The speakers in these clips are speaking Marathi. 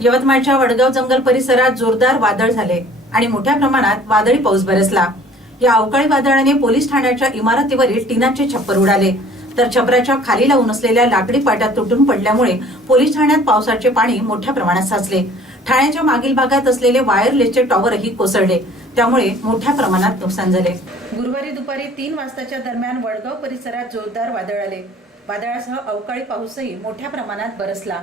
यवतमाळच्या वडगाव जंगल परिसरात जोरदार वादळ झाले आणि मोठ्या प्रमाणात वादळी पाऊस बरसला. या अवकाळी वादळाने पोलीस ठाण्याच्या इमारतीवरील टिनाचे छप्पर उडाले. तर छपराच्या खाली लावून असलेल्या लाकडी पाट्या तुटून पडल्यामुळे पोलीस ठाण्यात पावसाचे पाणी मोठ्या प्रमाणात साचले. ठाण्याच्या मागील भागात असलेले वायरलेसचे टॉवरही कोसळले. त्यामुळे मोठ्या प्रमाणात नुकसान झाले. गुरुवारी दुपारी तीन वाजताच्या दरम्यान वडगाव परिसरात जोरदार वादळ आले. वादळासह अवकाळी पाऊसही मोठ्या प्रमाणात बरसला.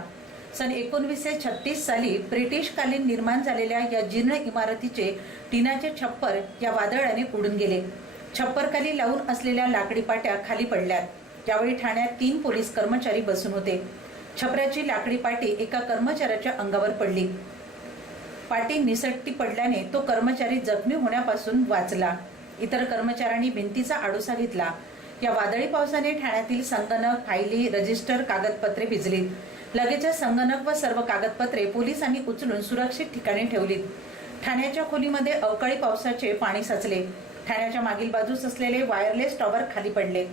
सन एकोणवीसशे छत्तीस साली ब्रिटिशकालीन निर्माण झालेल्या या जीर्ण इमारतीचे टिनाचे छप्पर या वादळाने उडून गेले. छप्परखाली लावून असलेल्या लाकडी पाट्या खाली पडल्यात. यावेळी ठाण्यात तीन पोलीस कर्मचारी बसून होते. छपराची लाकडी पाटी एका कर्मचाऱ्याच्या अंगावर पडली. पाटी निसटती पडल्याने तो कर्मचारी जखमी होण्यापासून वाचला. इतर कर्मचाऱ्यांनी भिंतीचा आडोसा घेतला. या वादळी पावसाने ठाण्यातील संगणक फायली रजिस्टर कागदपत्रे भिजलीत लगेचच संगणक व सर्व कागदपत्रे पोलिसांनी उचलून सुरक्षित ठिकाणी ठेवलीत. ठाण्याच्या खोलीमध्ये अवकाळी पावसाचे पाणी साचले. ठाण्याच्या मागील बाजूस असलेले वायरलेस टॉवर खाली पडले.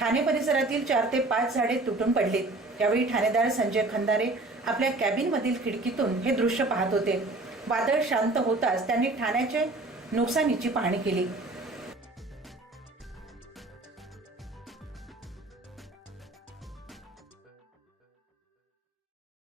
ठाणे परिसरातील चार ते पाच झाडे तुटून पडलीत. यावेळी ठाणेदार संजय खंदारे आपल्या कॅबिनमधील खिडकीतून हे दृश्य पाहत होते. वादळ शांत होताच त्यांनी ठाण्याचे नुकसानीची पाहणी केली.